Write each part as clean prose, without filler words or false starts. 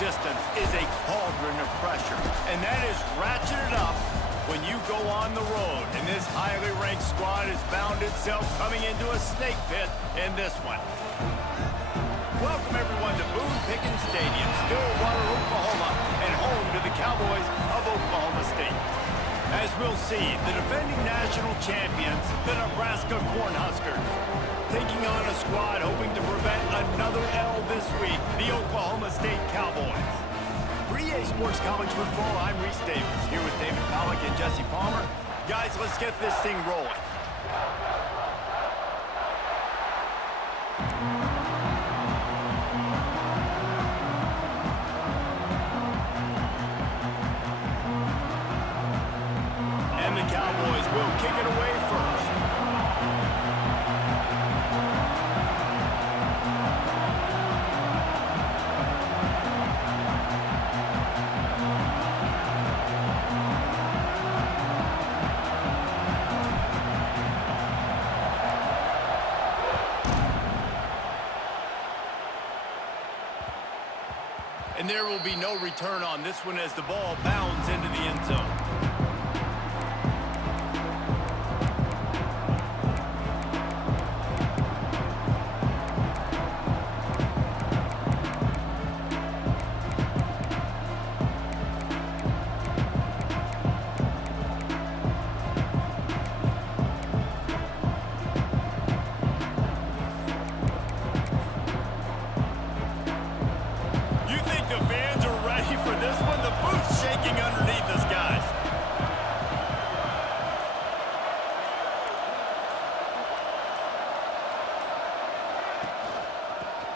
resistance is a cauldron of pressure, and that is ratcheted up when you go on the road. And this highly ranked squad has found itself coming into a snake pit in this one. Welcome everyone to Boone Pickens Stadium, Stillwater, Oklahoma, and home to the Cowboys of Oklahoma State. As we'll see, the defending national champions, the Nebraska Cornhuskers, taking on a squad hoping to prevent another L this week, the Oklahoma State Cowboys. For EA Sports College Football, I'm Reese Davis, here with David Pollack and Jesse Palmer. Guys, let's get this thing rolling. And the Cowboys will kick it away first. And there will be no return on this one as the ball bounds into the end zone.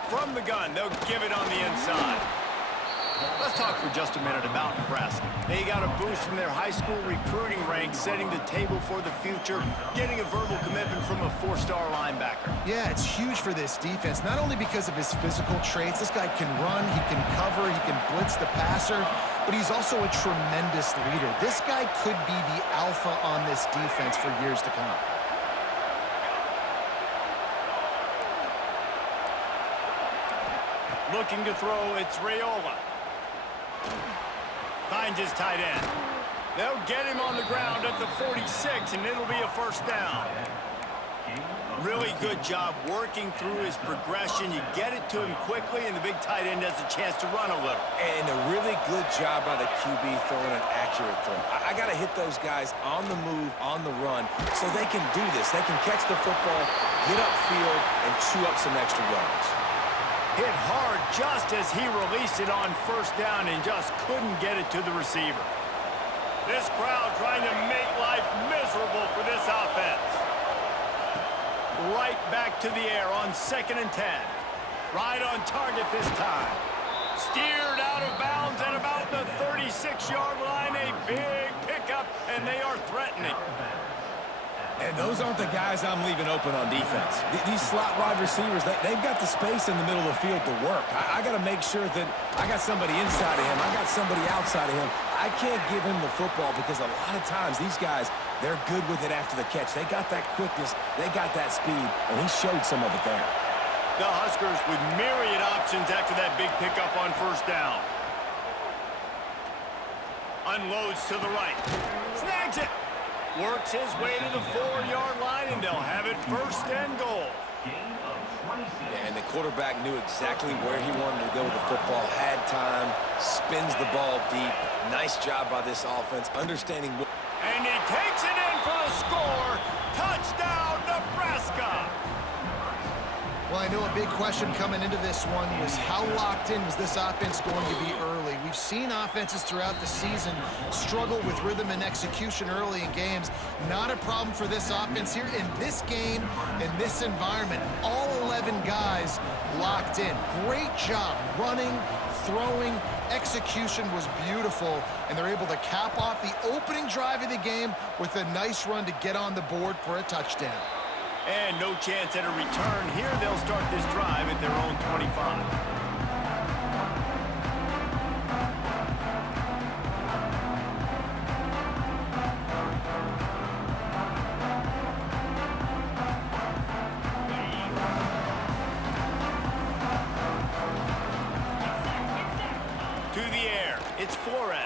From the gun, they'll give it on the inside. Let's talk for just a minute about Nebraska. They got a boost from their high school recruiting ranks, setting the table for the future, getting a verbal commitment from a four-star linebacker. Yeah, it's huge for this defense, not only because of his physical traits. This guy can run, he can cover, he can blitz the passer, but he's also a tremendous leader. This guy could be the alpha on this defense for years to come. Looking to throw, it's Raiola. Finds his tight end. They'll get him on the ground at the 46, and it'll be a first down. Really good job working through his progression. You get it to him quickly, and the big tight end has a chance to run a little. And a really good job by the QB throwing an accurate throw. I got to hit those guys on the move, on the run, so they can do this. They can catch the football, get upfield, and chew up some extra yards. Hit hard just as he released it on first down and just couldn't get it to the receiver. This crowd trying to make life miserable for this offense. Right back to the air on 2nd and 10. Right on target this time. Steered out of bounds at about the 36-yard line. A big pickup, and they are threatening. And those aren't the guys I'm leaving open on defense. These slot wide receivers, they've got the space in the middle of the field to work. I got to make sure that I got somebody inside of him. I got somebody outside of him. I can't give him the football because a lot of times these guys, they're good with it after the catch. They got that quickness. They got that speed, and he showed some of it there. The Huskers with myriad options after that big pickup on first down. Unloads to the right. Snags it. Works his way to the 4-yard line, and they'll have it first and goal. And the quarterback knew exactly where he wanted to go with the football, had time, spins the ball deep. Nice job by this offense, understanding what... And he takes it in for the score. Touchdown, Nebraska! Well, I know a big question coming into this one was how locked in was this offense going to be early? We've seen offenses throughout the season struggle with rhythm and execution early in games. Not a problem for this offense here in this game, in this environment. All 11 guys locked in. Great job running, throwing. Execution was beautiful, and they're able to cap off the opening drive of the game with a nice run to get on the board for a touchdown. And no chance at a return here. They'll start this drive at their own 25. To the air. It's Flores.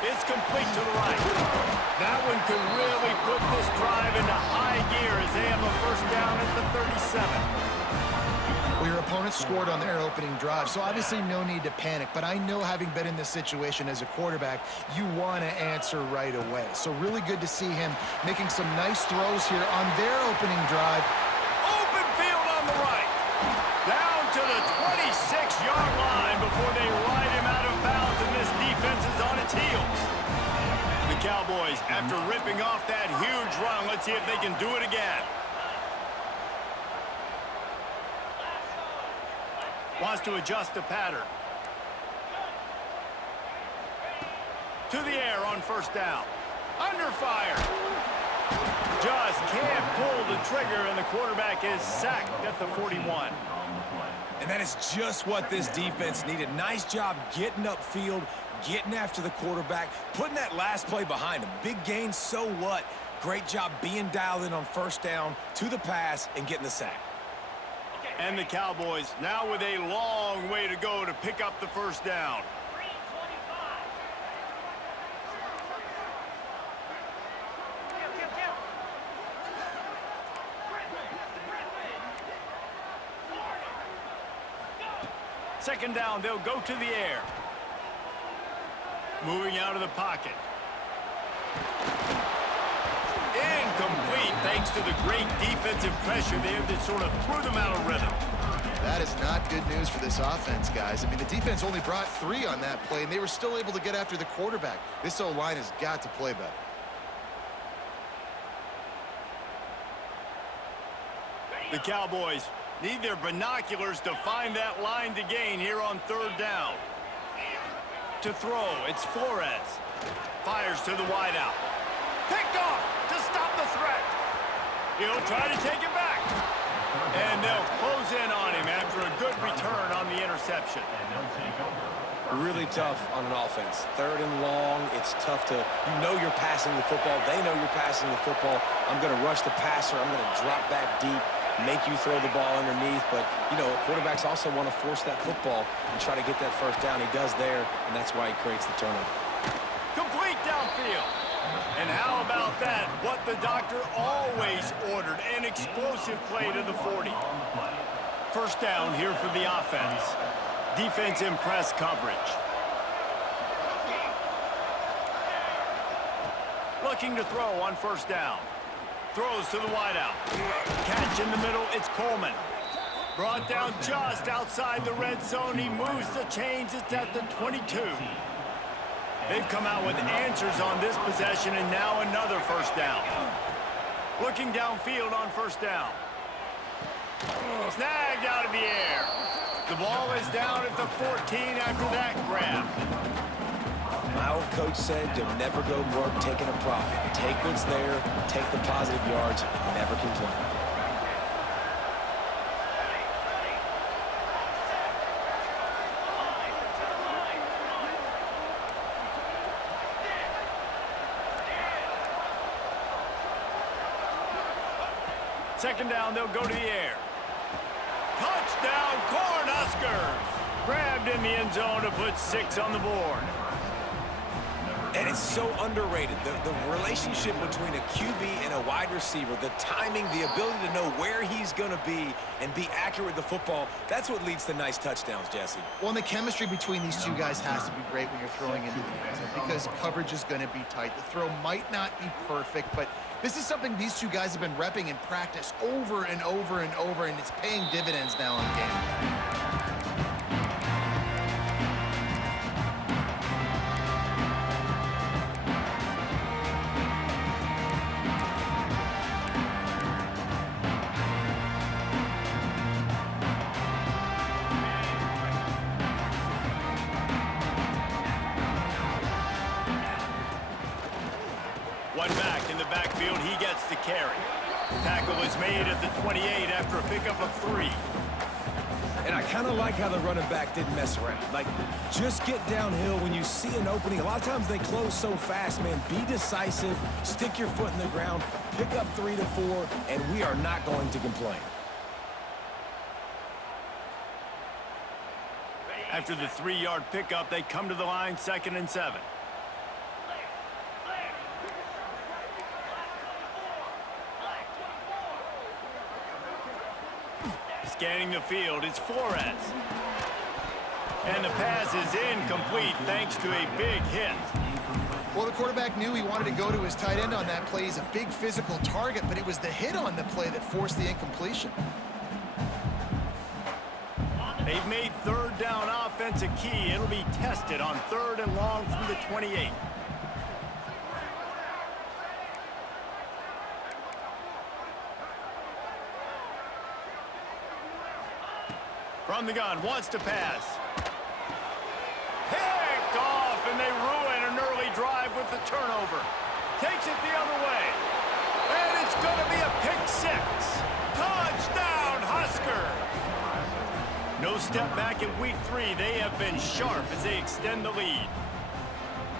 It's complete to the right. That one could really put this drive into high gear as they have a first down at the 37. Well, your opponent scored on their opening drive, so obviously no need to panic. But I know, having been in this situation as a quarterback, you want to answer right away. So really good to see him making some nice throws here on their opening drive. Open field on the right. Down to the 26-yard line before they ride him out of bounds, and this defense is on its heels. The Cowboys, after ripping off that huge run, let's see if they can do it again. Wants to adjust the pattern. To the air on first down. Under fire. Just can't pull the trigger, and the quarterback is sacked at the 41. And that is just what this defense needed. Nice job getting upfield, getting after the quarterback, putting that last play behind him. Big gain, so what? Great job being dialed in on first down, to the pass, and getting the sack. And the Cowboys now with a long way to go to pick up the first down. Second down, they'll go to the air. Moving out of the pocket. Incomplete, thanks to the great defensive pressure there that sort of threw them out of rhythm. That is not good news for this offense, guys. I mean, the defense only brought 3 on that play, and they were still able to get after the quarterback. This O-line has got to play better. The Cowboys need their binoculars to find that line to gain here on third down. To throw, it's Flores. Fires to the wideout. Picked off to stop the threat. He'll try to take it back. And they'll close in on him after a good return on the interception. Really tough on an offense. Third and long, it's tough to, you're passing the football. They know you're passing the football. I'm going to rush the passer. I'm going to drop back deep, make you throw the ball underneath. But, quarterbacks also want to force that football and try to get that first down. He does there, and that's why he creates the turnover. Complete downfield. And how about that? What the doctor always ordered, an explosive play to the 40. First down here for the offense. Defense in press coverage. Looking to throw on first down. Throws to the wideout. Catch in the middle, it's Coleman. Brought down just outside the red zone. He moves the chains, it's at the 22. They've come out with answers on this possession, and now another first down. Looking downfield on first down. Snagged out of the air. The ball is down at the 14 after that grab. My old coach said you'll never go broke taking a profit. Take what's there, take the positive yards, and never complain. Second down, they'll go to the air. Touchdown, Cornhuskers! Grabbed in the end zone to put 6 on the board. And it's so underrated. The relationship between a QB and a wide receiver, the timing, the ability to know where he's going to be and be accurate with the football, that's what leads to nice touchdowns, Jesse. Well, and the chemistry between these two guys has to be great when you're throwing into the end zone because coverage is going to be tight. The throw might not be perfect, but this is something these two guys have been repping in practice over and over and over, and it's paying dividends now in game. One back in the backfield, he gets the carry. Tackle is made at the 28 after a pickup of 3. And I kind of like how the running back didn't mess around. Like, just get downhill when you see an opening. A lot of times they close so fast, man. Be decisive, stick your foot in the ground, pick up 3 to 4, and we are not going to complain. After the 3-yard pickup, they come to the line 2nd and 7. Scanning the field, it's Flores. And the pass is incomplete thanks to a big hit. Well, the quarterback knew he wanted to go to his tight end on that play. He's a big physical target, but it was the hit on the play that forced the incompletion. They've made 3rd down offense a key. It'll be tested on 3rd and long from the 28. From the gun, wants to pass. Picked off, and they ruin an early drive with the turnover. Takes it the other way. And it's going to be a pick 6. Touchdown, Huskers! No step back in week 3. They have been sharp as they extend the lead.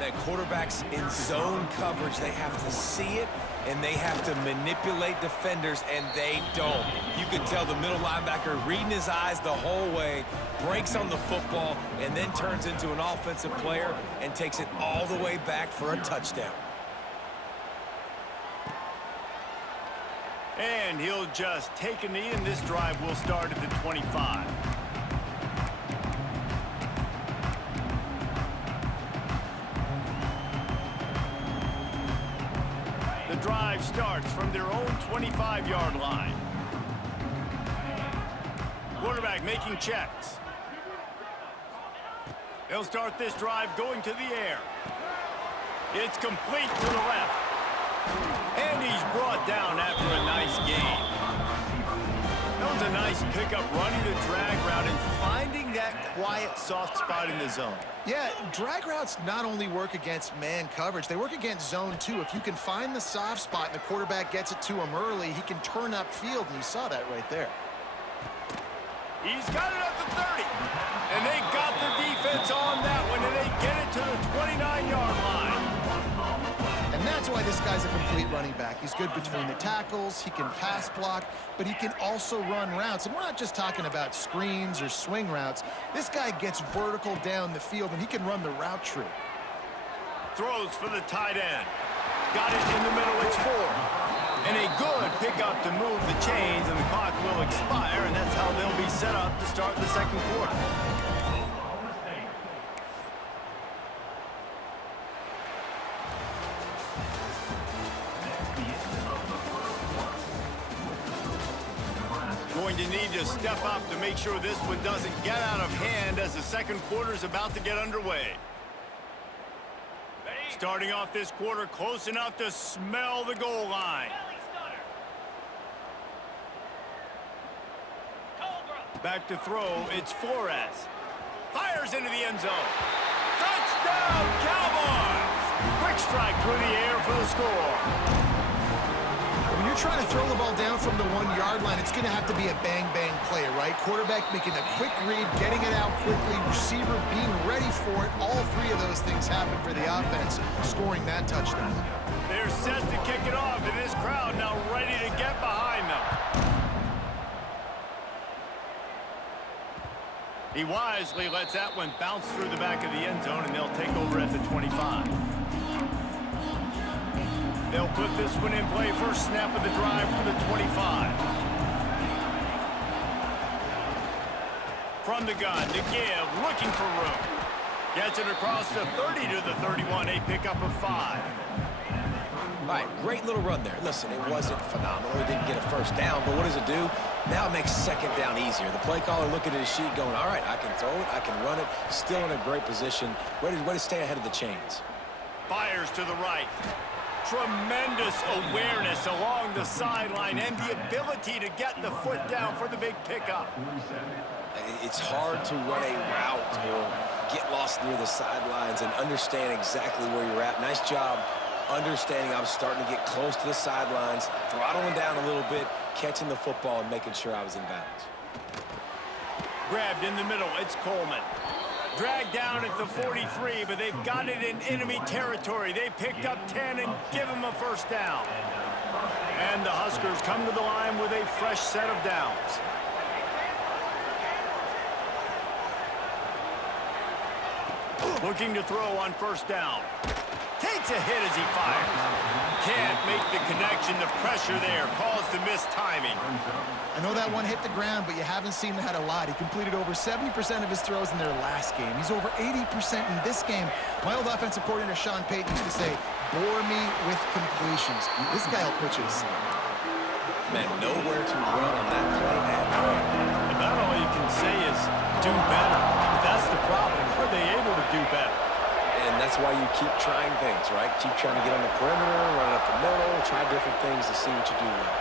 That quarterback's in zone coverage. They have to see it, and they have to manipulate defenders, and they don't. You can tell the middle linebacker reading his eyes the whole way, breaks on the football, and then turns into an offensive player and takes it all the way back for a touchdown. And he'll just take a knee, and this drive will start at the 25. The drive starts from their own 25-yard line. Quarterback making checks. They'll start this drive going to the air. It's complete to the left. And he's brought down after a nice gain. That was a nice pickup, running the drag route and finding that quiet, soft spot in the zone. Yeah, drag routes not only work against man coverage, they work against zone too. If you can find the soft spot and the quarterback gets it to him early, he can turn upfield, and you saw that right there. He's got it at the 30. And they got the defense on that one, and they get it to the 29-yard line. And that's why this guy's a complete running back. He's good between the tackles, he can pass block, but he can also run routes. And we're not just talking about screens or swing routes. This guy gets vertical down the field, and he can run the route tree. Throws for the tight end. Got it in the middle, it's 4. And a good pickup to move the chains, and the clock will expire, and that's how they'll be set up to start the second quarter. Going to need to step up to make sure this one doesn't get out of hand as the second quarter is about to get underway. Starting off this quarter close enough to smell the goal line. Back to throw, it's Flores. Fires into the end zone. Touchdown, Cowboys! Quick strike through the air for the score. When you're trying to throw the ball down from the 1-yard line, it's going to have to be a bang-bang play, right? Quarterback making a quick read, getting it out quickly, receiver being ready for it. All 3 of those things happen for the offense, scoring that touchdown. They're set to kick it off, and this crowd now ready to get behind them. He wisely lets that one bounce through the back of the end zone, and they'll take over at the 25. They'll put this one in play. First snap of the drive from the 25. From the gun, to give, looking for room. Gets it across the 30 to the 31, a pickup of 5. All right, great little run there. Listen, it wasn't phenomenal. He didn't get a first down, but what does it do? Now it makes second down easier. The play caller looking at his sheet going, all right, I can throw it, I can run it, still in a great position, ready to stay ahead of the chains. Fires to the right. Tremendous awareness along the sideline and the ability to get the foot down for the big pickup. It's hard to run a route or get lost near the sidelines and understand exactly where you're at. Nice job understanding I was starting to get close to the sidelines, throttling down a little bit, catching the football and making sure I was in bounds. Grabbed in the middle, it's Coleman. Dragged down at the 43, but they've got it in enemy territory. They picked up 10 and give him a first down. And the Huskers come to the line with a fresh set of downs. Looking to throw on first down. Takes a hit as he fires. Can't make the connection. The pressure there caused the missed timing. I know that one hit the ground, but you haven't seen that a lot. He completed over 70% of his throws in their last game. He's over 80% in this game. My old offensive coordinator, Sean Payton, used to say, bore me with completions. This guy will put you to sleep. Man, nowhere to run on that play at all. About all you can say is do better. But that's the problem. Are they able to do better? And that's why you keep trying things, right? Keep trying to get on the perimeter, run up the middle, try different things to see what you do well.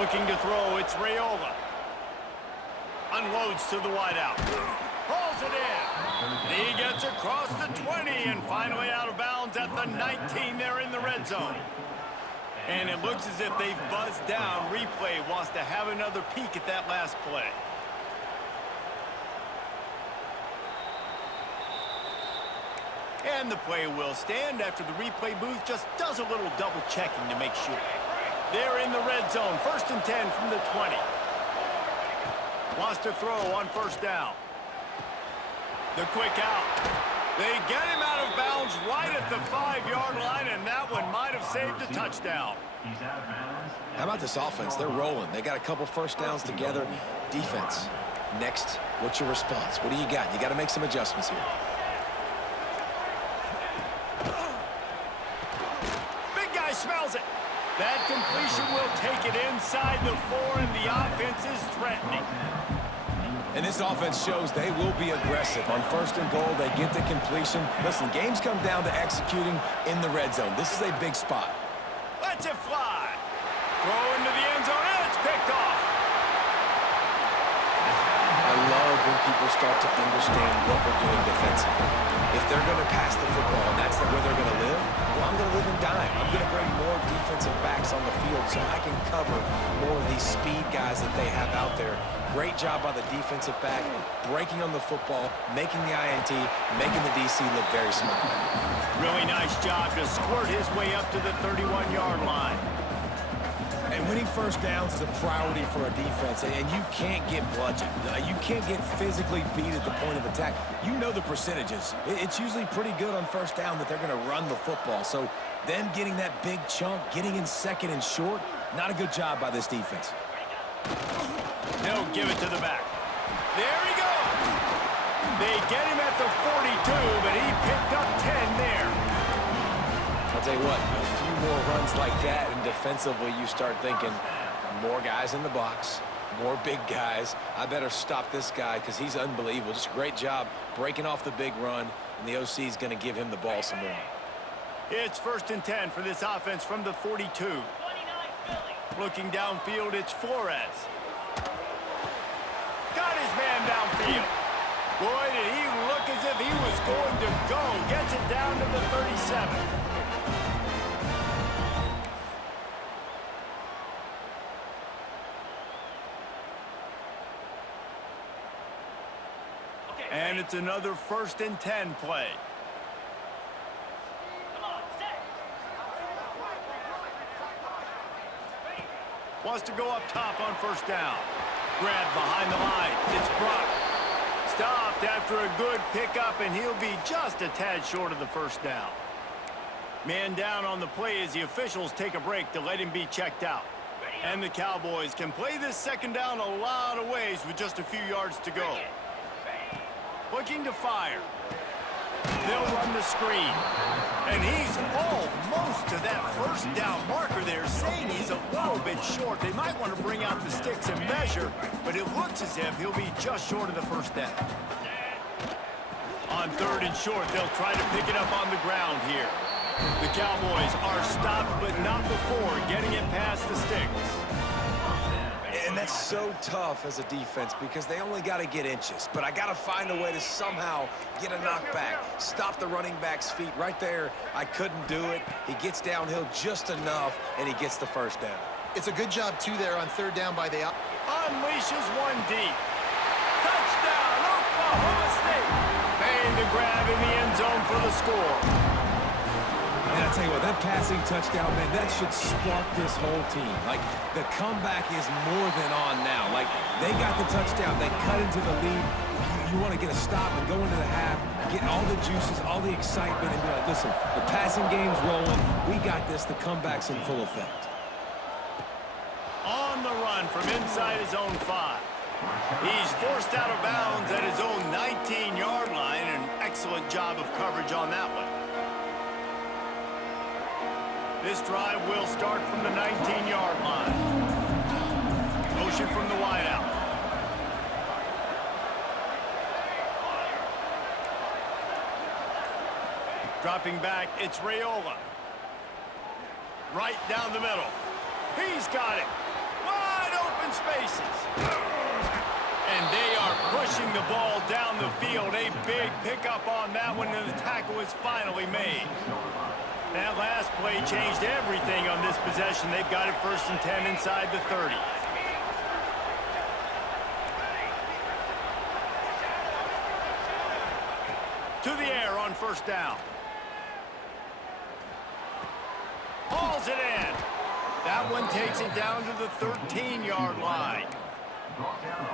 Looking to throw, it's Raiola. Unloads to the wideout. Pulls it in. He gets across the 20 and finally out of bounds at the 19 there in the red zone. And it looks as if they've buzzed down. Replay wants to have another peek at that last play. And the play will stand after the replay booth just does a little double checking to make sure. They're in the red zone, 1st and 10 from the 20. Wants to throw on first down. The quick out. They get him out of bounds right at the 5-yard line, and that one might have saved a touchdown. How about this offense? They're rolling. They got a couple first downs together. Defense. Next, what's your response? What do you got? You got to make some adjustments here. Big guy smells it. That completion will take it inside the 4, and the offense is threatening. And this offense shows they will be aggressive. On 1st and goal, they get the completion. Listen, games come down to executing in the red zone. This is a big spot. Lets it fly. Throw into the end zone, and it's picked off. I love when people start to understand what we're doing defensively. If they're going to pass the football and that's where they're going to live, well, I'm going to live and dime. I'm going to bring more defensive backs on the field so I can cover more of these speed guys that they have out there. Great job by the defensive back, breaking on the football, making the INT, making the DC look very smart. Really nice job to squirt his way up to the 31-yard line. And winning first downs is a priority for a defense, and you can't get bludgeoned. You can't get physically beat at the point of attack. You know the percentages. It's usually pretty good on first down that they're going to run the football. So them getting that big chunk, getting in 2nd and short, not a good job by this defense. They'll give it to the back. There he goes. They get him at the 42, but he picked up 10 there. I'll tell you what, a few more runs like that, and defensively you start thinking, more guys in the box, more big guys. I better stop this guy because he's unbelievable. Just a great job breaking off the big run, and the OC is going to give him the ball some more. It's 1st and 10 for this offense from the 42. Looking downfield, it's Flores. Got his man downfield. Boy, did he look as if he was going to go. Gets it down to the 37. And it's another 1st and 10 play. Wants to go up top on first down. Grabbed behind the line. It's Brock. Stopped after a good pickup, and he'll be just a tad short of the first down. Man down on the play as the officials take a break to let him be checked out. And the Cowboys can play this 2nd down a lot of ways with just a few yards to go. Looking to fire. They'll run the screen. And he's almost to that first down marker there, saying he's a little bit short. They might want to bring out the sticks and measure, but it looks as if he'll be just short of the first down. On 3rd and short, they'll try to pick it up on the ground here. The Cowboys are stopped, but not before getting it past the sticks. And that's so tough as a defense because they only got to get inches. But I got to find a way to somehow get a knockback, stop the running back's feet right there. I couldn't do it. He gets downhill just enough, and he gets the first down. It's a good job, too, there on 3rd down by the... Unleashes one deep. Touchdown, Oklahoma State. Made the grab in the end zone for the score. And I tell you what, that passing touchdown, man, that should spark this whole team. Like, the comeback is more than on now. Like, they got the touchdown. They cut into the lead. You want to get a stop and go into the half, get all the juices, all the excitement, and be like, listen, the passing game's rolling. We got this. The comeback's in full effect. On the run from inside his own 5. He's forced out of bounds at his own 19-yard line. An excellent job of coverage on that one. This drive will start from the 19-yard line. Motion from the wideout. Dropping back, it's Raiola. Right down the middle. He's got it. Wide open spaces. And they are pushing the ball down the field. A big pickup on that one, and the tackle is finally made. That last play changed everything on this possession. They've got it 1st and 10 inside the 30. To the air on 1st down. Hauls it in. That one takes it down to the 13-yard line.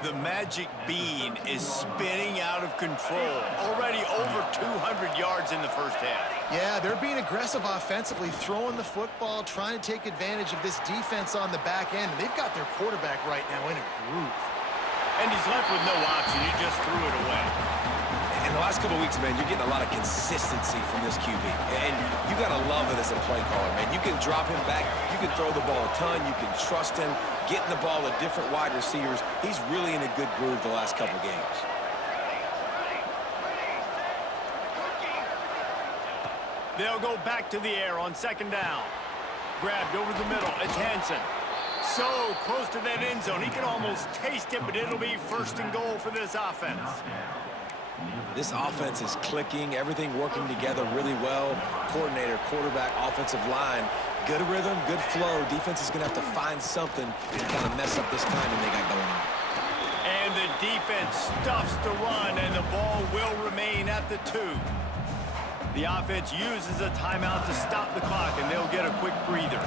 The magic bean is spinning out of control. Already over 200 yards in the 1st half. Yeah, they're being aggressive offensively, throwing the football, trying to take advantage of this defense on the back end. And they've got their quarterback right now in a groove. And he's left with no option. He just threw it away. In the last couple of weeks, man, you're getting a lot of consistency from this QB. And you got to love it as a play caller, man. You can drop him back. You can throw the ball a ton. You can trust him. Getting the ball to different wide receivers. He's really in a good groove the last couple games. They'll go back to the air on 2nd down. Grabbed over the middle. It's Hansen. So close to that end zone. He can almost taste it, but it'll be 1st and goal for this offense. This offense is clicking, everything working together really well. Coordinator, quarterback, offensive line, good rhythm, good flow. Defense is going to have to find something to kind of mess up this timing they got going on. And the defense stuffs the run, and the ball will remain at the 2. The offense uses a timeout to stop the clock, and they'll get a quick breather.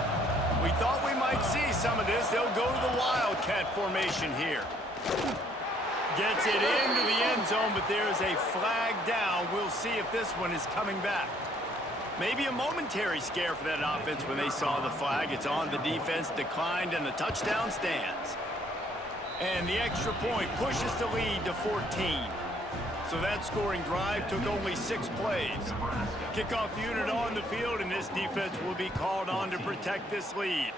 We thought we might see some of this. They'll go to the Wildcat formation here. Gets it into the end zone, but there's a flag down. We'll see if this one is coming back. Maybe a momentary scare for that offense when they saw the flag. It's on, the defense declined, and the touchdown stands. And the extra point pushes the lead to 14. So that scoring drive took only 6 plays. Kickoff unit on the field, and this defense will be called on to protect this lead.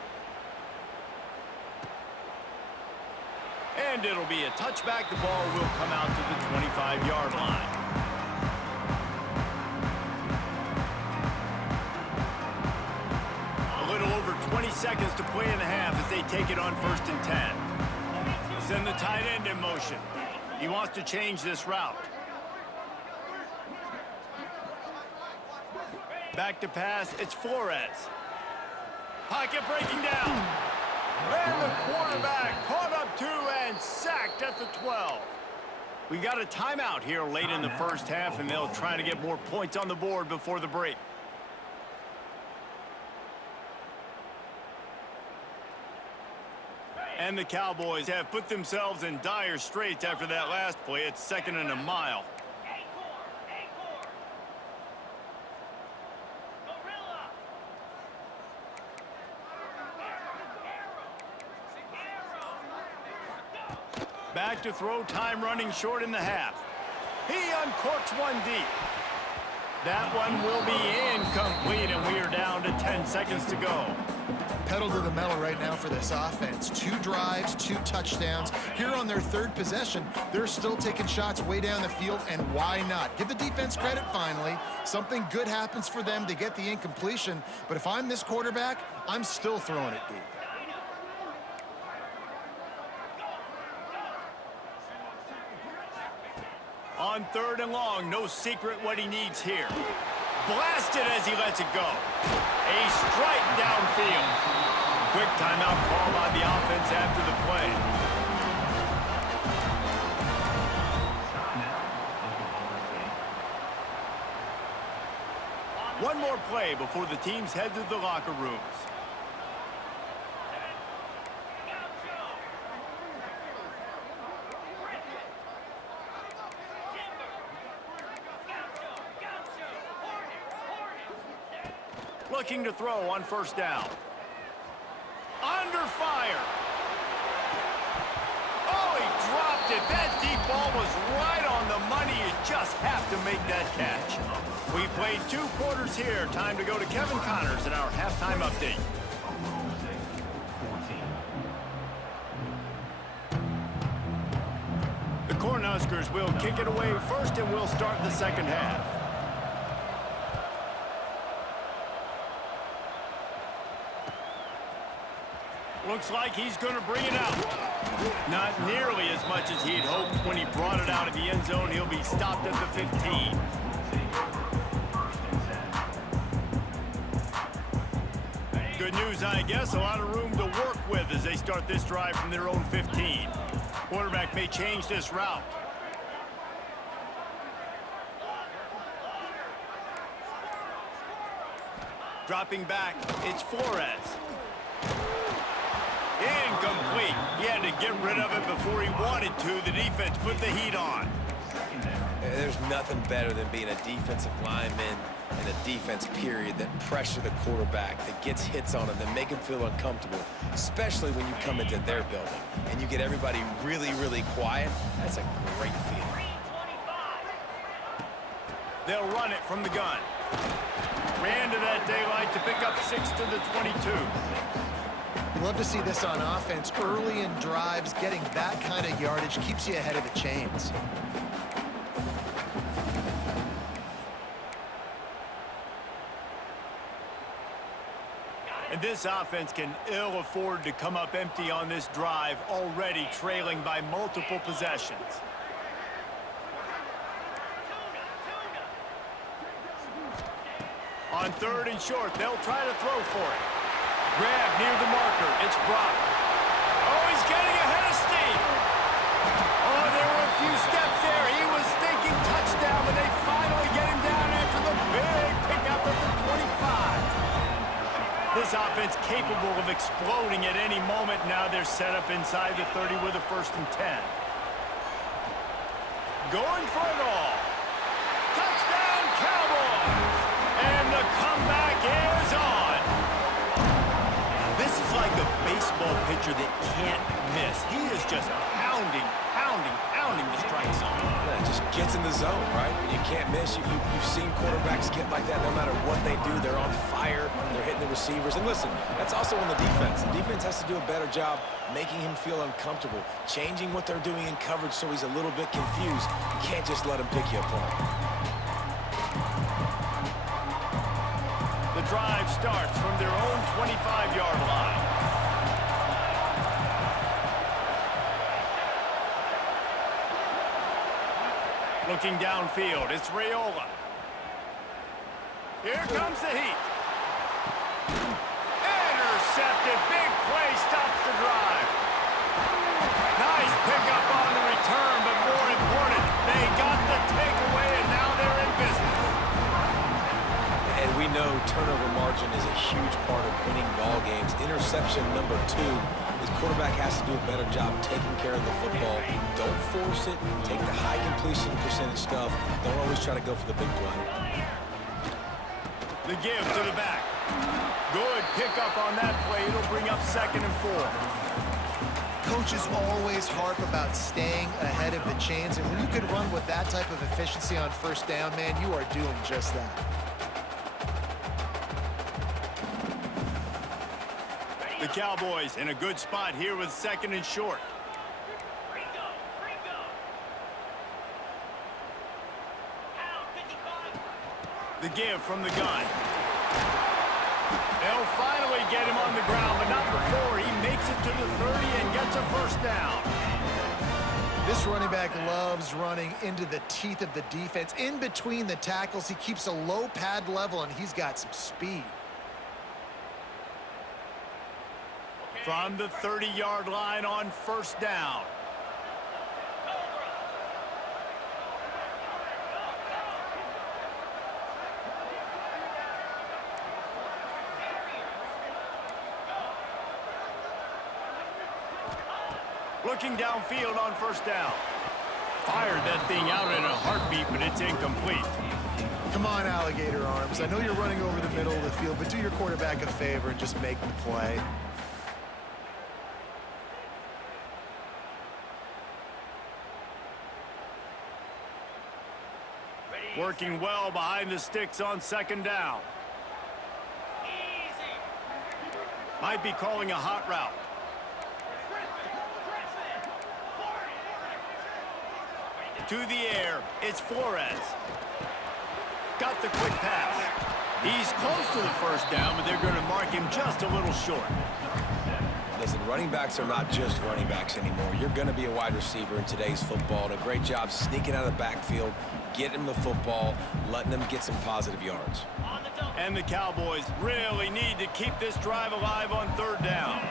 And it'll be a touchback. The ball will come out to the 25-yard line. A little over 20 seconds to play in the half as they take it on 1st and 10. Send the tight end in motion. He wants to change this route. Back to pass, it's Flores. Pocket breaking down. And the quarterback caught up 2 and sacked at the 12. We got a timeout here late in the 1st half, and they'll try to get more points on the board before the break. And the Cowboys have put themselves in dire straits after that last play. It's 2nd and a mile. Back to throw, time running short in the half. He uncorks one deep. That one will be incomplete, and we are down to 10 seconds to go. Pedal to the metal right now for this offense. 2 drives, 2 touchdowns. Here on their 3rd possession, they're still taking shots way down the field, and why not? Give the defense credit finally. Something good happens for them to get the incompletion, but if I'm this quarterback, I'm still throwing it deep. On 3rd and long, no secret what he needs here. Blasted as he lets it go. A strike downfield. Quick timeout call by the offense after the play. more play before the teams head to the locker rooms. Looking to throw on first down. Under fire. Oh, he dropped it. That deep ball was right on the money. You just have to make that catch. We've played 2 quarters here. Time to go to Kevin Connors in our halftime update. The Cornhuskers will kick it away first, and we'll start the second half. Looks like he's going to bring it out. Not nearly as much as he'd hoped when he brought it out of the end zone. He'll be stopped at the 15. Good news, I guess. A lot of room to work with as they start this drive from their own 15. Quarterback may change this route. Dropping back, it's Flores. Incomplete. He had to get rid of it before he wanted to. The defense put the heat on. There's nothing better than being a defensive lineman and a defense period that pressure the quarterback, that gets hits on him, that make him feel uncomfortable, especially when you come into their building and you get everybody really, really quiet. That's a great feeling. They'll run it from the gun. Ran to that daylight to pick up 6 to the 22. You love to see this on offense. Early in drives, getting that kind of yardage keeps you ahead of the chains. And this offense can ill afford to come up empty on this drive, already trailing by multiple possessions. On 3rd and short, they'll try to throw for it. Grab near the marker. It's Brock. Oh, he's getting ahead of steam. Oh, there were a few steps there. He was thinking touchdown, but they finally get him down after the big pickup of the 25. This offense capable of exploding at any moment. Now they're set up inside the 30 with a 1st and 10. Going for it all. Touchdown, Cowboys! And the comeback is on. This is like a baseball pitcher that can't miss. He is just pounding the strike zone. Yeah, it just gets in the zone, right? When you can't miss, you've seen quarterbacks get like that no matter what they do. They're on fire. They're hitting the receivers. And listen, that's also on the defense. The defense has to do a better job making him feel uncomfortable, changing what they're doing in coverage so he's a little bit confused. You can't just let him pick you apart. The drive starts from their own 25-yard line. Looking downfield, it's Raiola. Here comes the heat. Intercepted, big play, stops the drive. Nice pickup on the return, but more important, they got the takeaway, and now they're in business. And we know turnover margin is a huge part of winning ball games. Interception number 2. His quarterback has to do a better job taking care of the football. Don't force it. Take the high completion percentage stuff. Don't always try to go for the big play. The give to the back. Good pickup on that play. It'll bring up 2nd and 4. Coaches always harp about staying ahead of the chains, and when you can run with that type of efficiency on 1st down, man, you are doing just that. The Cowboys in a good spot here with 2nd and short. The give from the gun. They'll finally get him on the ground, but not before he makes it to the 30 and gets a 1st down. This running back loves running into the teeth of the defense. In between the tackles, he keeps a low pad level, and he's got some speed. From the 30-yard line on 1st down. Looking downfield on first down. Fired that thing out in a heartbeat, but it's incomplete. Come on, alligator arms. I know you're running over the middle of the field, but do your quarterback a favor and just make the play. Working well behind the sticks on second down. Might be calling a hot route. To the air, it's Flores. Got the quick pass. He's close to the first down, but they're going to mark him just a little short. Listen, running backs are not just running backs anymore. You're going to be a wide receiver in today's football. And a great job sneaking out of the backfield, getting him the football, letting them get some positive yards. And the Cowboys really need to keep this drive alive on third down.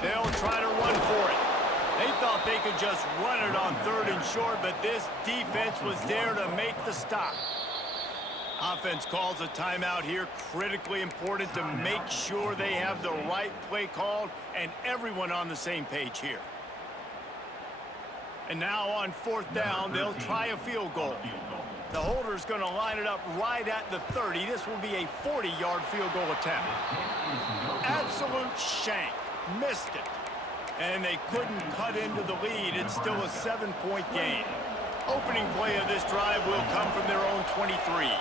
They'll try to run for it. They thought they could just run it on third and short, but this defense was there to make the stop. Offense calls a timeout here. Critically important to make sure they have the right play called and everyone on the same page here. And now on fourth down, they'll try a field goal. The holder's going to line it up right at the 30. This will be a 40-yard field goal attempt. Absolute shank. Missed it. And they couldn't cut into the lead. It's still a 7-point game. Opening play of this drive will come from their own 23.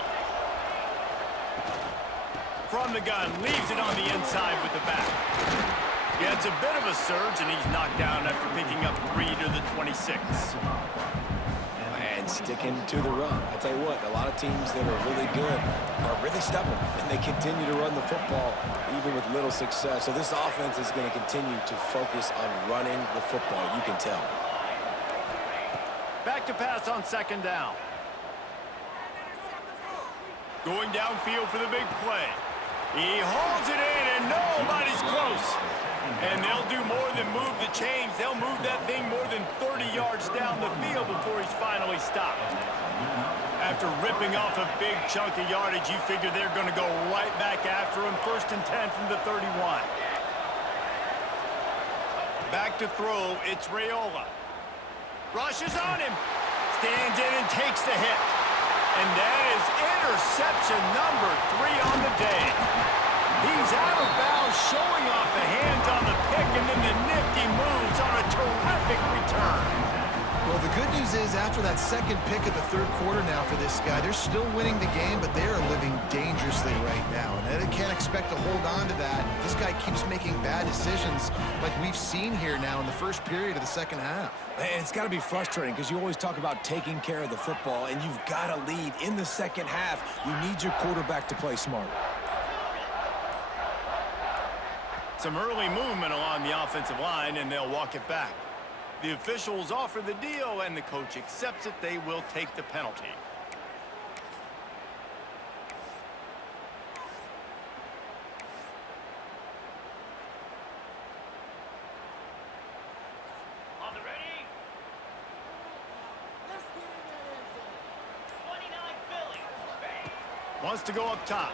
From the gun, leaves it on the inside with the back. Yeah, it's a bit of a surge, and he's knocked down after picking up 3 to the 26. And sticking to the run. I tell you what, a lot of teams that are really good are really stubborn, and they continue to run the football even with little success. So this offense is going to continue to focus on running the football. You can tell. Back to pass on second down. Going downfield for the big play. He hauls it in, and nobody's close. And they'll do more than move the chains. They'll move that thing more than 30 yards down the field before he's finally stopped. After ripping off a big chunk of yardage, you figure they're going to go right back after him. 1st and 10 from the 31. Back to throw, it's Raiola. Rushes on him. Stands in and takes the hit. And that is interception number 3 on the day. He's out of bounds, showing off the hands on the pick, and then the nifty moves on a terrific return. Well, the good news is after that second pick of the third quarter now for this guy, they're still winning the game, but they are living dangerously right now. And they can't expect to hold on to that. This guy keeps making bad decisions like we've seen here now in the first period of the second half. And it's got to be frustrating because you always talk about taking care of the football, and you've got to lead in the second half. You need your quarterback to play smarter. Some early movement along the offensive line, and they'll walk it back. The officials offer the deal, and the coach accepts it. They will take the penalty. On the ready? 29 Philly. Wants to go up top.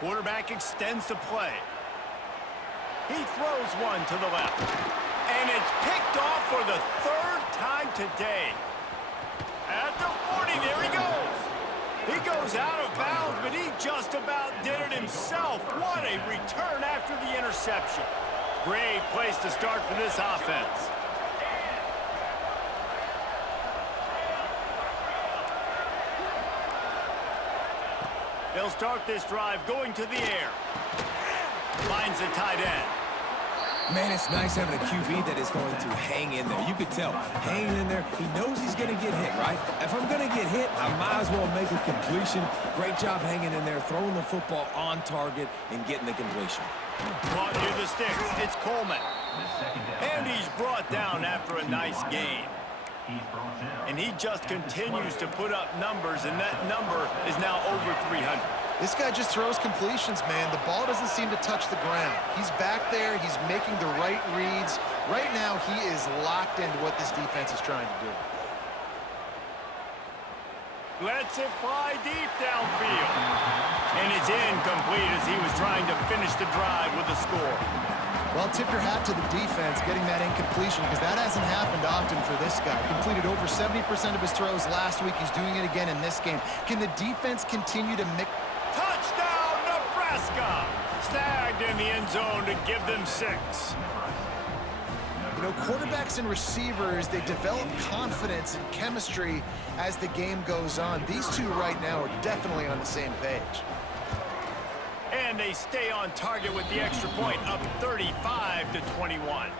Quarterback extends the play. He throws one to the left. And it's picked off for the 3rd time today. At the 40, there he goes. He goes out of bounds, but he just about did it himself. What a return after the interception. Great place to start for this offense. They'll start this drive going to the air. Finds the tight end. Man, it's nice having a QB that is going to hang in there. You could tell, hanging in there. He knows he's going to get hit, right? If I'm going to get hit, I might as well make a completion. Great job hanging in there, throwing the football on target and getting the completion. Brought near the sticks. It's Coleman. And he's brought down after a nice gain. And he just continues to put up numbers, and that number is now over 300. This guy just throws completions, man. The ball doesn't seem to touch the ground. He's back there. He's making the right reads. Right now, he is locked into what this defense is trying to do. Lets it fly deep downfield. And it's incomplete as he was trying to finish the drive with a score. Well, tip your hat to the defense getting that incompletion because that hasn't happened often for this guy. Completed over 70% of his throws last week. He's doing it again in this game. Can the defense continue to mix? Touchdown, Nebraska! Snagged in the end zone to give them 6. You know, quarterbacks and receivers, they develop confidence and chemistry as the game goes on. These two right now are definitely on the same page. And they stay on target with the extra point, up 35-21.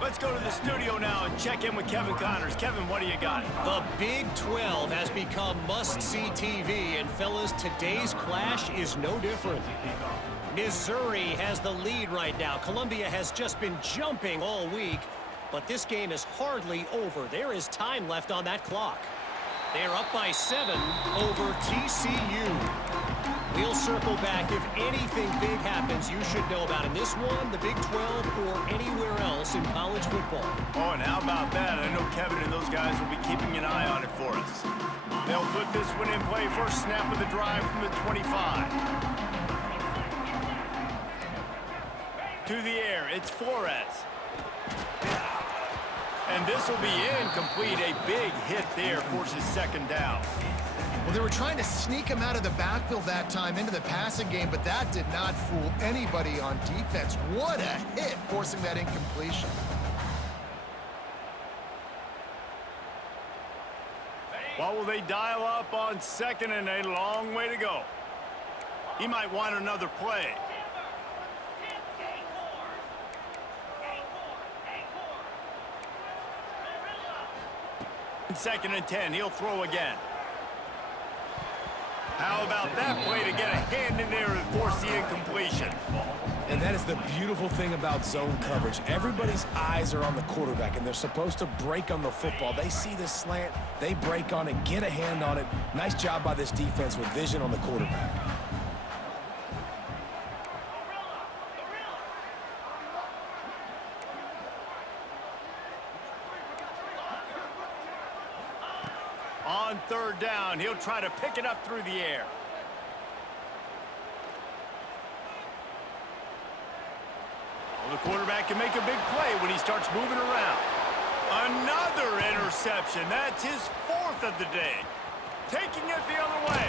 Let's go to the studio now and check in with Kevin Connors. Kevin, what do you got? The Big 12 has become must-see TV, and fellas, today's clash is no different. Missouri has the lead right now. Columbia has just been jumping all week, but this game is hardly over. There is time left on that clock. They're up by 7 over TCU. We'll circle back. If anything big happens, you should know about in this one, the Big 12, or anywhere else in college football. Oh, and how about that? I know Kevin and those guys will be keeping an eye on it for us. They'll put this one in play. First snap of the drive from the 25. To the air, it's Flores. And this will be incomplete. A big hit there forces second down. Well, they were trying to sneak him out of the backfield that time into the passing game, but that did not fool anybody on defense. What a hit, forcing that incompletion. What will they dial up on second and a long way to go? He might want another play. Second and 10, he'll throw again. How about that play to get a hand in there and force the incompletion? And that is the beautiful thing about zone coverage. Everybody's eyes are on the quarterback, and they're supposed to break on the football. They see the slant, they break on it, get a hand on it. Nice job by this defense with vision on the quarterback. On third down, he'll try to pick it up through the air. Well, the quarterback can make a big play when he starts moving around. Another interception. That's his 4th of the day. Taking it the other way.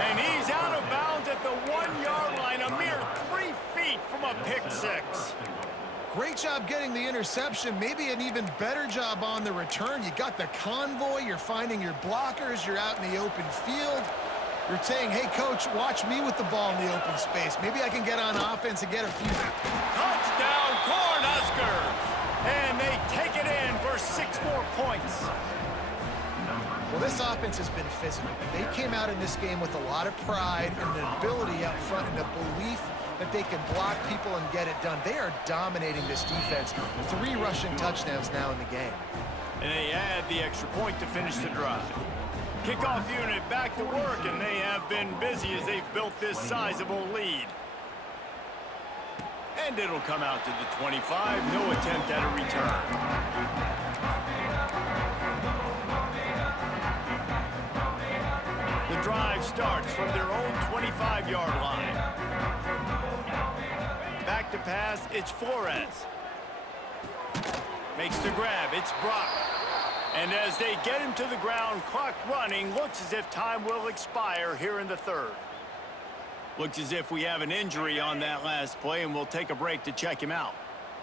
And he's out of bounds at the 1-yard line, a mere 3 feet from a pick 6. Great job getting the interception, maybe an even better job on the return. You got the convoy, you're finding your blockers, you're out in the open field. You're saying, hey, coach, watch me with the ball in the open space. Maybe I can get on offense and get a few. Touchdown, Cornhuskers! And they take it in for 6 more points. Well, this offense has been physical. They came out in this game with a lot of pride and an ability up front and a belief that they can block people and get it done. They are dominating this defense. 3 rushing touchdowns now in the game. And they add the extra point to finish the drive. Kickoff unit back to work, and they have been busy as they've built this sizable lead. And it'll come out to the 25. No attempt at a return. The drive starts from their own 25-yard line. Back to pass, it's Flores. Makes the grab, it's Brock. And as they get him to the ground, clock running, looks as if time will expire here in the 3rd. Looks as if we have an injury on that last play, and we'll take a break to check him out.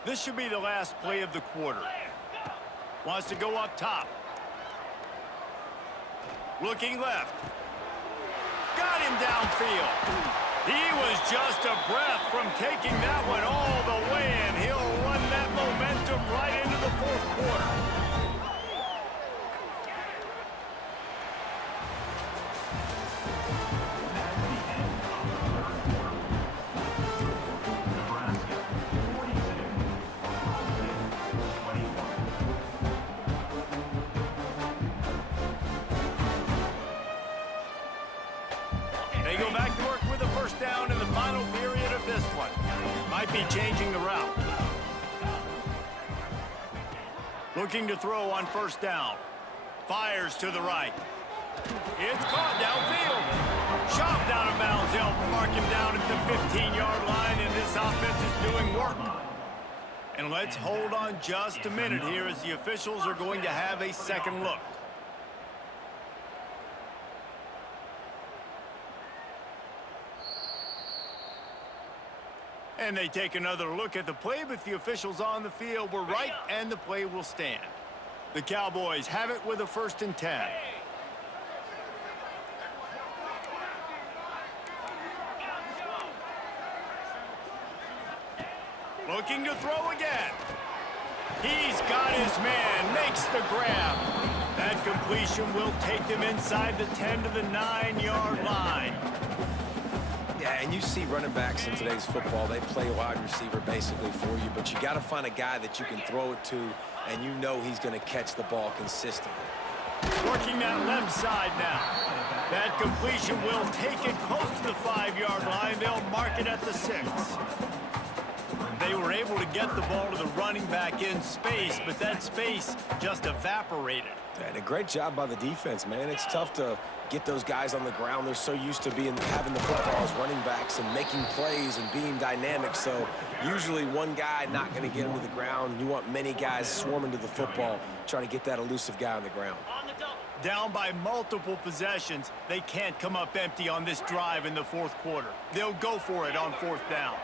This should be the last play of the quarter. Wants to go up top. Looking left. Got him downfield. He was just a breath from taking that one all the way, and he'll run that momentum right into the 4th quarter. They go back to work with a first down in the final period of this one. Might be changing the route. Looking to throw on first down. Fires to the right. It's caught downfield. Shoved out of bounds. They'll mark him down at the 15-yard line, and this offense is doing work. And let's hold on just a minute here as the officials are going to have a second look. And they take another look at the play, but the officials on the field were right, and the play will stand. The Cowboys have it with a 1st and 10. Looking to throw again. He's got his man, makes the grab. That completion will take them inside the 10 to the 9-yard line. Yeah, and you see running backs in today's football, they play wide receiver basically for you, but you got to find a guy that you can throw it to, and you know he's going to catch the ball consistently. Working that left side now. That completion will take it close to the 5-yard line. They'll mark it at the 6. They were able to get the ball to the running back in space, but that space just evaporated. And a great job by the defense, man. It's tough to get those guys on the ground. They're so used to having the football as running backs and making plays and being dynamic. So usually one guy not going to get him to the ground. You want many guys swarming to the football, trying to get that elusive guy on the ground. Down by multiple possessions, they can't come up empty on this drive in the 4th quarter. They'll go for it on 4th down.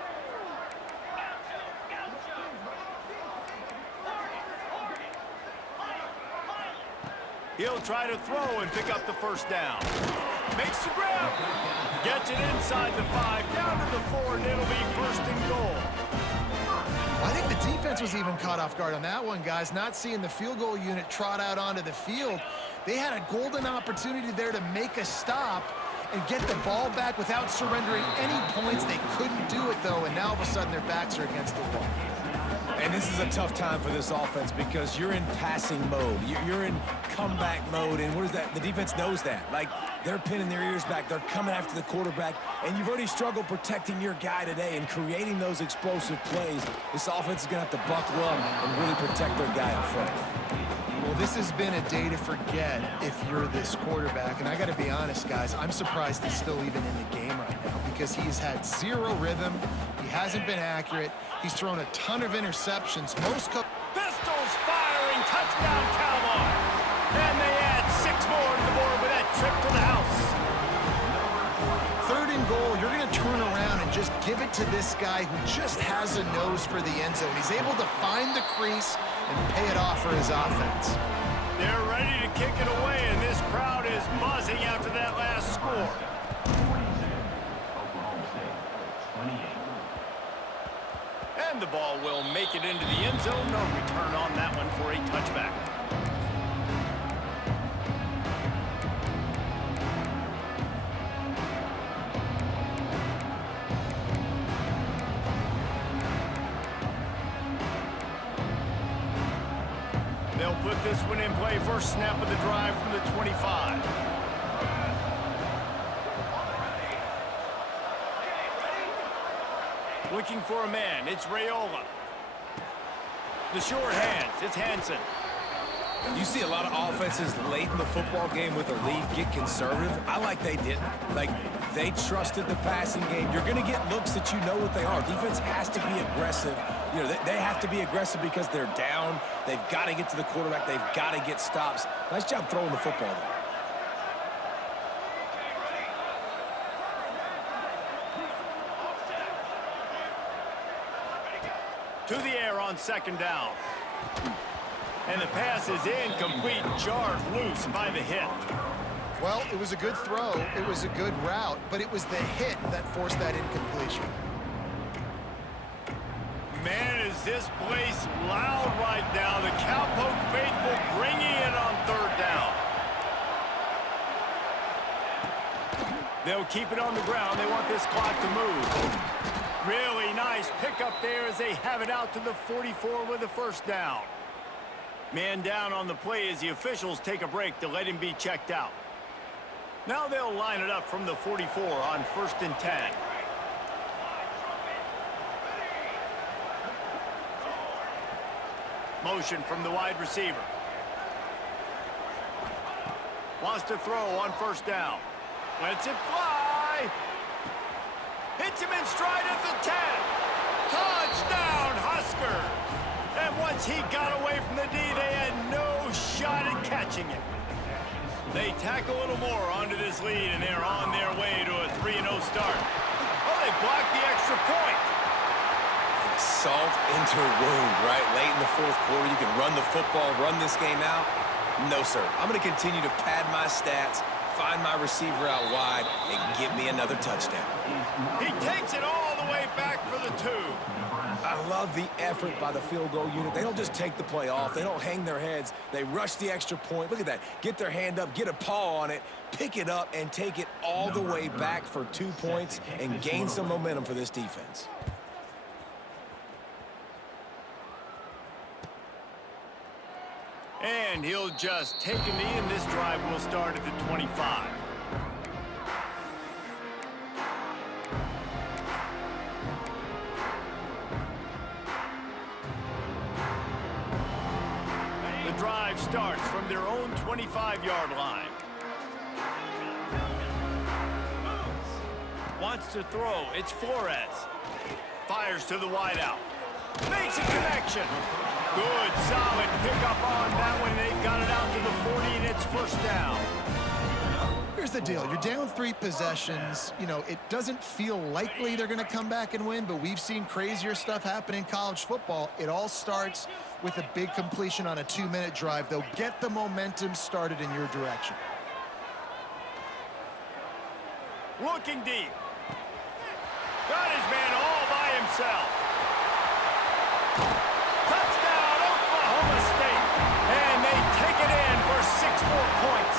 He'll try to throw and pick up the 1st down. Makes the grab. Gets it inside the 5, down to the 4, and it'll be 1st and goal. I think the defense was even caught off guard on that one, guys. Not seeing the field goal unit trot out onto the field. They had a golden opportunity there to make a stop and get the ball back without surrendering any points. They couldn't do it, though, and now all of a sudden their backs are against the wall. And this is a tough time for this offense because you're in passing mode. You're in comeback mode, and what is that? The defense knows that. Like, they're pinning their ears back. They're coming after the quarterback, and you've already struggled protecting your guy today and creating those explosive plays. This offense is going to have to buckle up and really protect their guy up front. Well, this has been a day to forget if you're this quarterback, and I got to be honest, guys, I'm surprised he's still even in the game right now because he's had zero rhythm. He hasn't been accurate. He's thrown a ton of interceptions. Pistols firing, touchdown Cowboys. And they add 6 more to the board with that trip to the house. 3rd and goal, you're going to turn around and just give it to this guy who just has a nose for the end zone. He's able to find the crease and pay it off for his offense. They're ready to kick it away, and this crowd is buzzing after that last score. And the ball will make it into the end zone. No return on that one for a touchback. They'll put this one in play. First snap of the drive from the 25. Looking for a man. It's Raiola. The short hands. It's Hansen. You see a lot of offenses late in the football game with a lead get conservative. I like they didn't. Like, they trusted the passing game. You're going to get looks that you know what they are. Defense has to be aggressive. You know, they have to be aggressive because they're down. They've got to get to the quarterback. They've got to get stops. Nice job throwing the football there. To the air on 2nd down. And the pass is incomplete, jarred loose by the hit. Well, it was a good throw. It was a good route, but it was the hit that forced that incompletion. Man, is this place loud right now. The Cowpoke faithful bringing it on 3rd down. They'll keep it on the ground. They want this clock to move. Really nice pickup there as they have it out to the 44 with the 1st down. Man down on the play as the officials take a break to let him be checked out. Now they'll line it up from the 44 on 1st and 10. Motion from the wide receiver. Wants to throw on 1st down. Lets it fly. Hits him in stride at the 10. Touchdown, Huskers. And once he got away from the D, they had no shot at catching him. They tack a little more onto this lead, and they're on their way to a 3-0 start. Oh, they blocked the extra point. Salt into a wound, right? Late in the 4th quarter, you can run the football, run this game out. No, sir. I'm going to continue to pad my stats, find my receiver out wide, and give me another touchdown. He takes it all the way back for the 2. I love the effort by the field goal unit. They don't just take the play off. They don't hang their heads. They rush the extra point. Look at that. Get their hand up, get a paw on it, pick it up, and take it all the way back for 2 points and gain some momentum for this defense. And he'll just take a knee, and this drive will start at the 25. The drive starts from their own 25-yard line. Wants to throw. It's Flores. Fires to the wideout. Makes a connection. Good, solid pickup on that one. They've got it out to the 40, and it's 1st down. Here's the deal. You're down 3 possessions. You know, it doesn't feel likely they're going to come back and win, but we've seen crazier stuff happen in college football. It all starts with a big completion on a 2-minute drive. They'll get the momentum started in your direction. Looking deep. Got his man all by himself. Touchdown, Oklahoma State. And they take it in for 6 more points.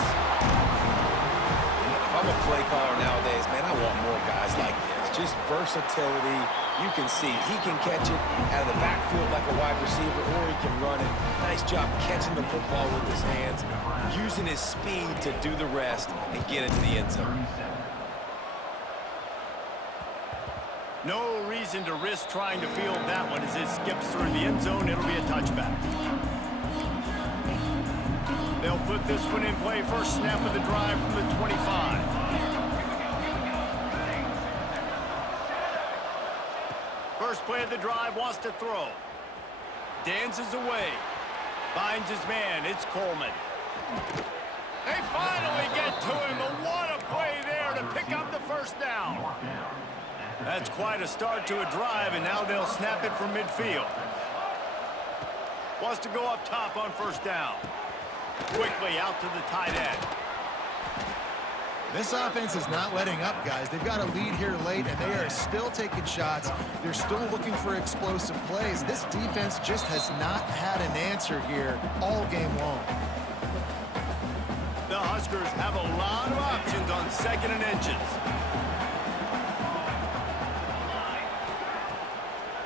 If I'm a play caller nowadays, man, I want more guys like this. Just versatility. You can see he can catch it out of the backfield like a wide receiver, or he can run it. Nice job catching the football with his hands, using his speed to do the rest and get into the end zone. No reason to risk trying to field that one as it skips through the end zone. It'll be a touchback. They'll put this one in play. First snap of the drive from the 25. First play of the drive, wants to throw. Dances away. Finds his man. It's Coleman. They finally get to him. But what a play there to pick up the 1st down. That's quite a start to a drive, and now they'll snap it from midfield. Wants to go up top on 1st down. Quickly out to the tight end. This offense is not letting up, guys. They've got a lead here late, and they are still taking shots. They're still looking for explosive plays. This defense just has not had an answer here all game long. The Huskers have a lot of options on 2nd and inches.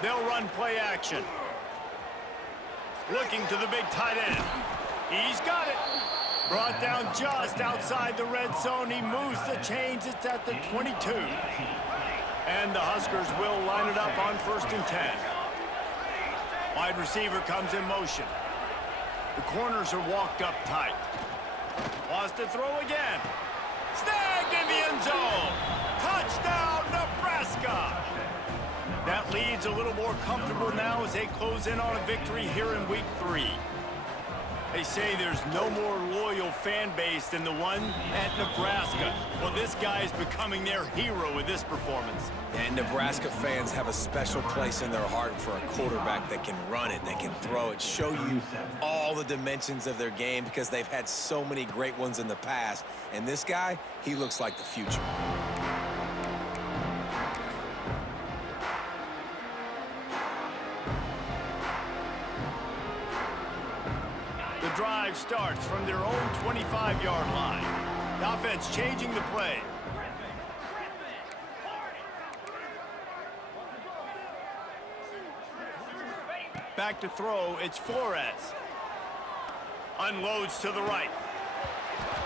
They'll run play action. Looking to the big tight end. He's got it. Brought down just outside the red zone. He moves the chains. It's at the 22. And the Huskers will line it up on 1st and 10. Wide receiver comes in motion. The corners are walked up tight. Wants to throw again. Snagged in the end zone. Touchdown, Nebraska. That lead's a little more comfortable now as they close in on a victory here in week 3. They say there's no more loyal fan base than the one at Nebraska. Well, this guy's becoming their hero with this performance. And Nebraska fans have a special place in their heart for a quarterback that can run it, that can throw it, show you all the dimensions of their game because they've had so many great ones in the past. And this guy, he looks like the future. The drive starts from their own 25-yard line. The offense changing the play. Back to throw, it's Flores. Unloads to the right.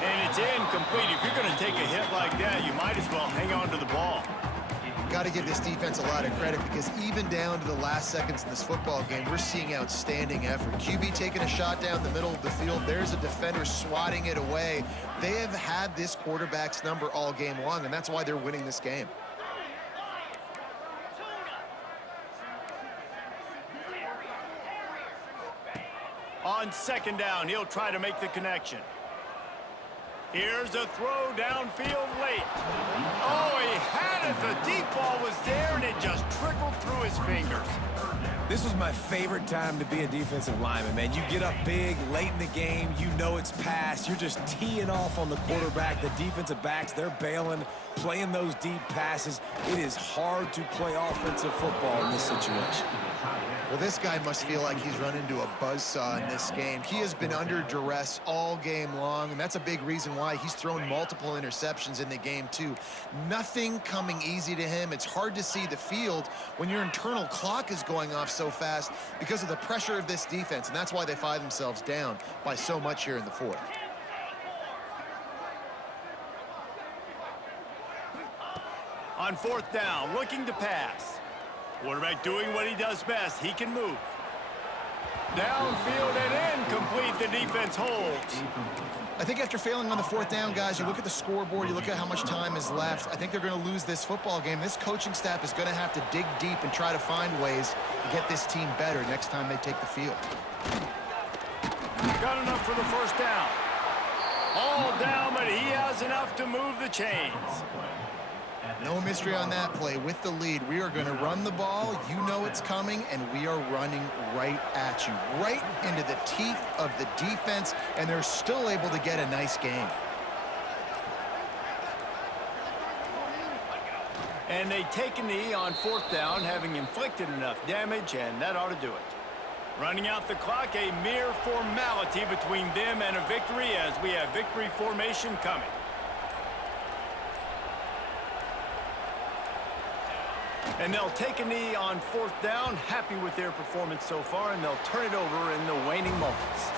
And it's incomplete. If you're going to take a hit like that, you might as well hang on to the ball. Got to give this defense a lot of credit because even down to the last seconds in this football game, we're seeing outstanding effort. QB taking a shot down the middle of the field. There's a defender swatting it away. They have had this quarterback's number all game long, and that's why they're winning this game. On second down, he'll try to make the connection. Here's a throw downfield late. Oh, he had it. The deep ball was there, and it just trickled through his fingers. This was my favorite time to be a defensive lineman, man. You get up big, late in the game, you know it's past. You're just teeing off on the quarterback. The defensive backs, they're bailing, playing those deep passes. It is hard to play offensive football in this situation. Well, this guy must feel like he's run into a buzzsaw in this game. He has been under duress all game long, and that's a big reason why he's thrown multiple interceptions in the game, too. Nothing coming easy to him. It's hard to see the field when your internal clock is going off so fast because of the pressure of this defense, and that's why they find themselves down by so much here in the fourth. On fourth down, looking to pass. Quarterback doing what he does best. He can move. Downfield and incomplete. The defense holds. I think after failing on the fourth down, guys, you look at the scoreboard, you look at how much time is left. I think they're going to lose this football game. This coaching staff is going to have to dig deep and try to find ways to get this team better next time they take the field. Got enough for the first down. All down, but he has enough to move the chains. No mystery on that play. With the lead, we are going to run the ball. You know it's coming, and we are running right at you, right into the teeth of the defense, and they're still able to get a nice game. And they take a knee on fourth down, having inflicted enough damage, and that ought to do it. Running out the clock, a mere formality between them and a victory as we have victory formation coming. And they'll take a knee on fourth down, happy with their performance so far, and they'll turn it over in the waning moments.